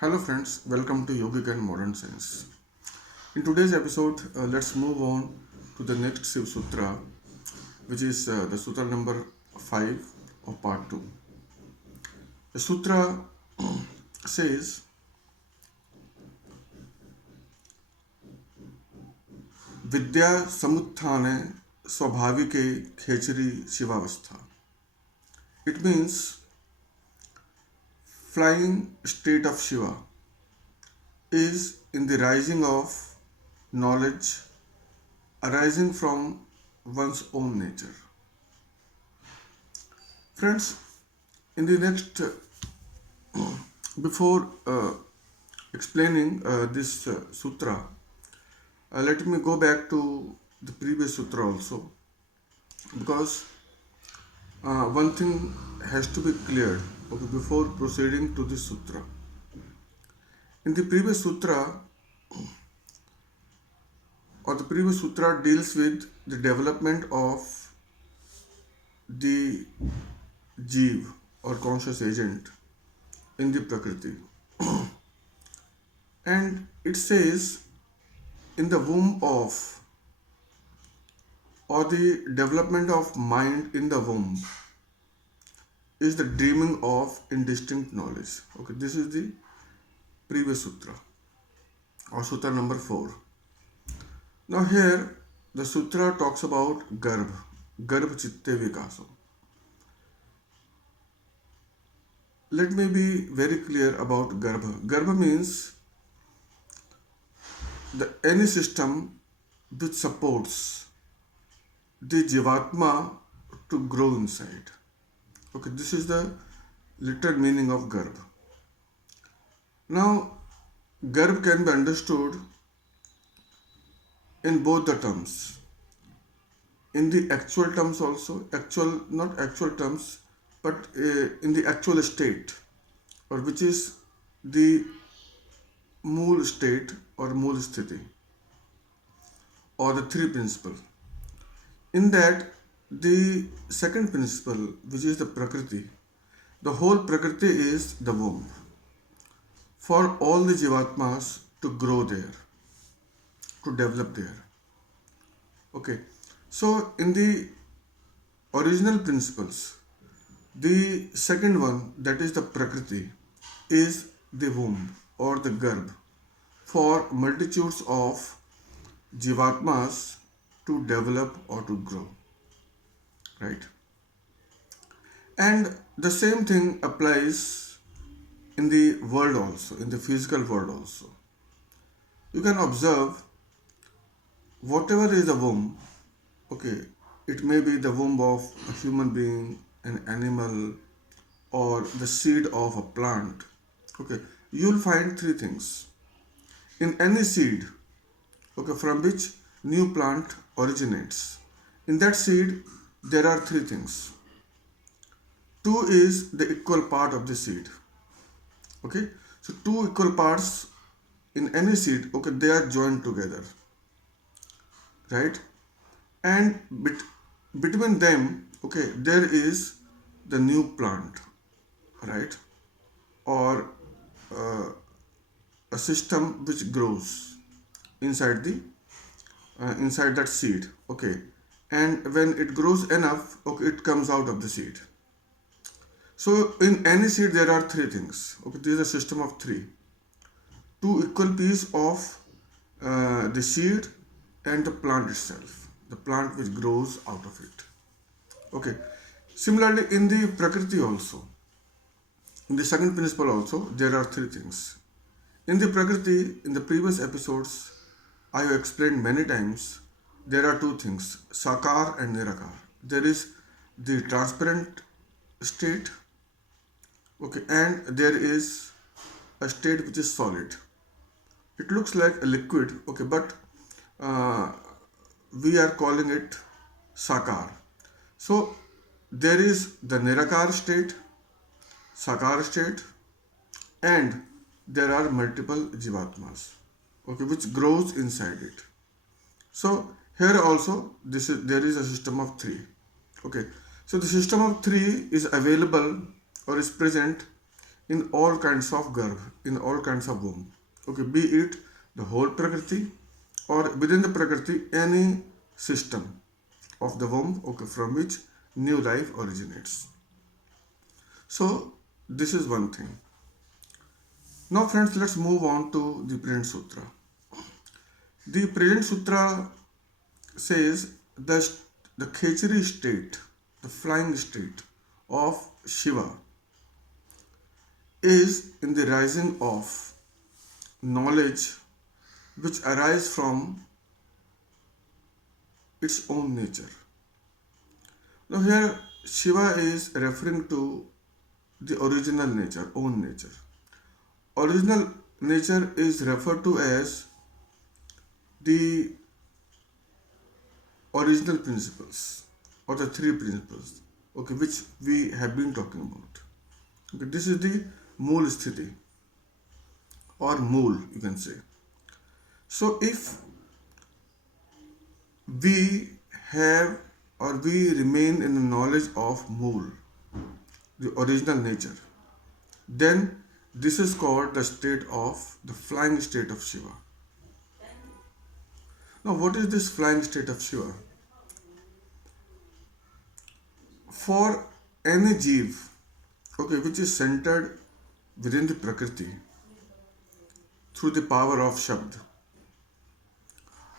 Hello friends, welcome to Yogic and Modern Science. In today's episode, let's move on to the next Shiv Sutra, which is the Sutra number 5 of part 2. The Sutra says, Vidya Samuthane Swabhavike Khechari Shivavastha. It means flying state of Shiva is in the rising of knowledge arising from one's own nature. Friends, in the next, before explaining this sutra, let me go back to the previous sutra also, because one thing has to be cleared before proceeding to this sutra. In the previous sutra, the previous sutra deals with the development of the jeev or conscious agent in the prakriti. And it says, in the womb of, or the development of mind in the womb is the dreaming of indistinct knowledge. Okay, this is the previous sutra or sutra number 4. Now here the sutra talks about garbh chitte vikaso. Let me be very clear about garbh. Garbh means any system which supports the jeevatma to grow inside. Okay, this is the literal meaning of garbh. Now, garbh can be understood in both the terms. In the actual terms also, not actual terms, but in the actual state, or which is the mool state or mool sthiti, or the three principle. In that, the second principle, which is the prakriti, the whole prakriti is the womb for all the jeevatmas to grow there, to develop there. Okay, so in the original principles, the second one, that is the prakriti, is the womb or the garbh for multitudes of jeevatmas to develop or to grow. Right? And the same thing applies in the world also, in the physical world also. You can observe whatever is the womb, okay, it may be the womb of a human being, an animal, or the seed of a plant. Okay, you'll find three things. In any seed, okay, from which new plant originates, in that seed there are three things. Two is the equal part of the seed. Okay, so two equal parts in any seed, okay, they are joined together, right? And between them, okay, there is the new plant, right? Or a system which grows inside the inside that seed, okay, and when it grows enough, okay, it comes out of the seed. So in any seed there are three things. Okay, this is a system of three. Two equal pieces of the seed and the plant itself, the plant which grows out of it. Okay. Similarly, in the prakriti also, in the second principle also, there are three things. In the prakriti, in the previous episodes, I have explained many times, there are two things, sakar and nirakar. There is the transparent state, okay, and there is a state which is solid. It looks like a liquid, okay, but we are calling it sakar. So there is the nirakar state, sakar state, and there are multiple jeevatmas, okay, which grows inside it. So here also there is a system of three. Okay, so the system of three is available or is present in all kinds of garbh, in all kinds of womb. Okay, be it the whole prakriti or within the prakriti any system of the womb, okay, from which new life originates. So this is one thing. Now friends, let's move on to the present sutra. The present sutra says the khechari state, the flying state of Shiva is in the rising of knowledge which arise from its own nature. Now here Shiva is referring to the original nature, own nature. Original nature is referred to as the original principles or the three principles, okay, which we have been talking about. Okay, this is the mool sthiti or mool, you can say. So if we have or we remain in the knowledge of mool, the original nature, then this is called the state of the flying state of Shiva. Now what is this flying state of Shiva? For any jeev, okay, which is centered within the prakriti through the power of shabd,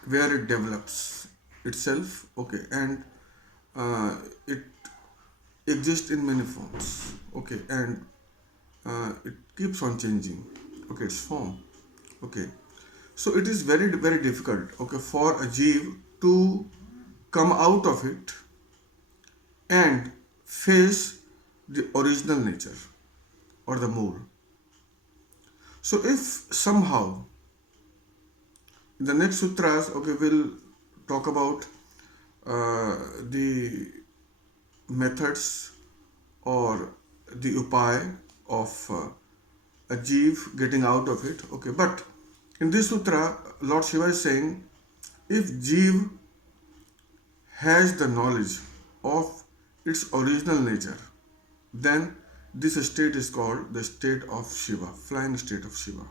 where it develops itself, okay, and it exists in many forms, okay, and it keeps on changing, okay, its form, okay. So it is very very difficult, okay, for a jeev to come out of it and face the original nature or the mool. So if somehow in the next sutras, okay, we'll talk about the methods or the upaya of a jeev getting out of it, okay. But in this sutra, Lord Shiva is saying, if jeev has the knowledge of its original nature, then this state is called the state of Shiva, flying state of Shiva.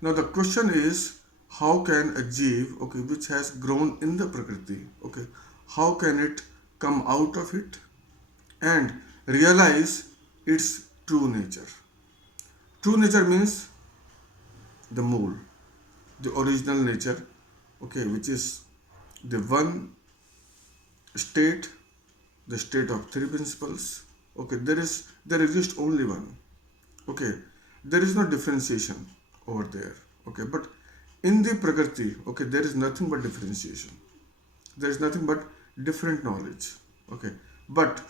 Now the question is, how can a jeev, okay, which has grown in the prakriti, okay, how can it come out of it and realize its true nature? True nature means the mool, the original nature, okay, which is the one state, the state of three principles, okay. There exists only one, okay. There is no differentiation over there, okay. But in the prakriti, okay, there is nothing but differentiation. There is nothing but different knowledge, okay. But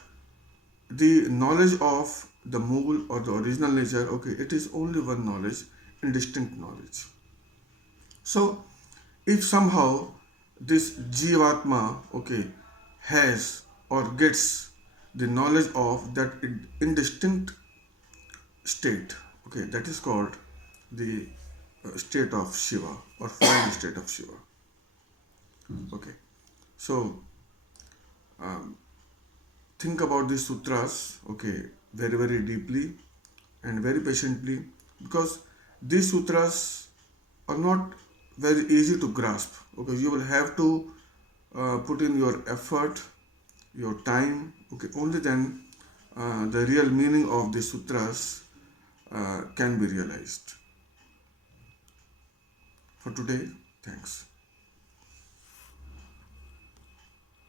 the knowledge of the mool or the original nature, okay, it is only one knowledge, indistinct knowledge. So if somehow this jeevatma, okay, has or gets the knowledge of that indistinct state, okay, that is called the state of Shiva or flying state of Shiva, okay. So think about these sutras, okay, very very deeply and very patiently, because these sutras are not very easy to grasp, okay. You will have to put in your effort, your time, okay. Only then the real meaning of the sutras can be realized. For today, thanks.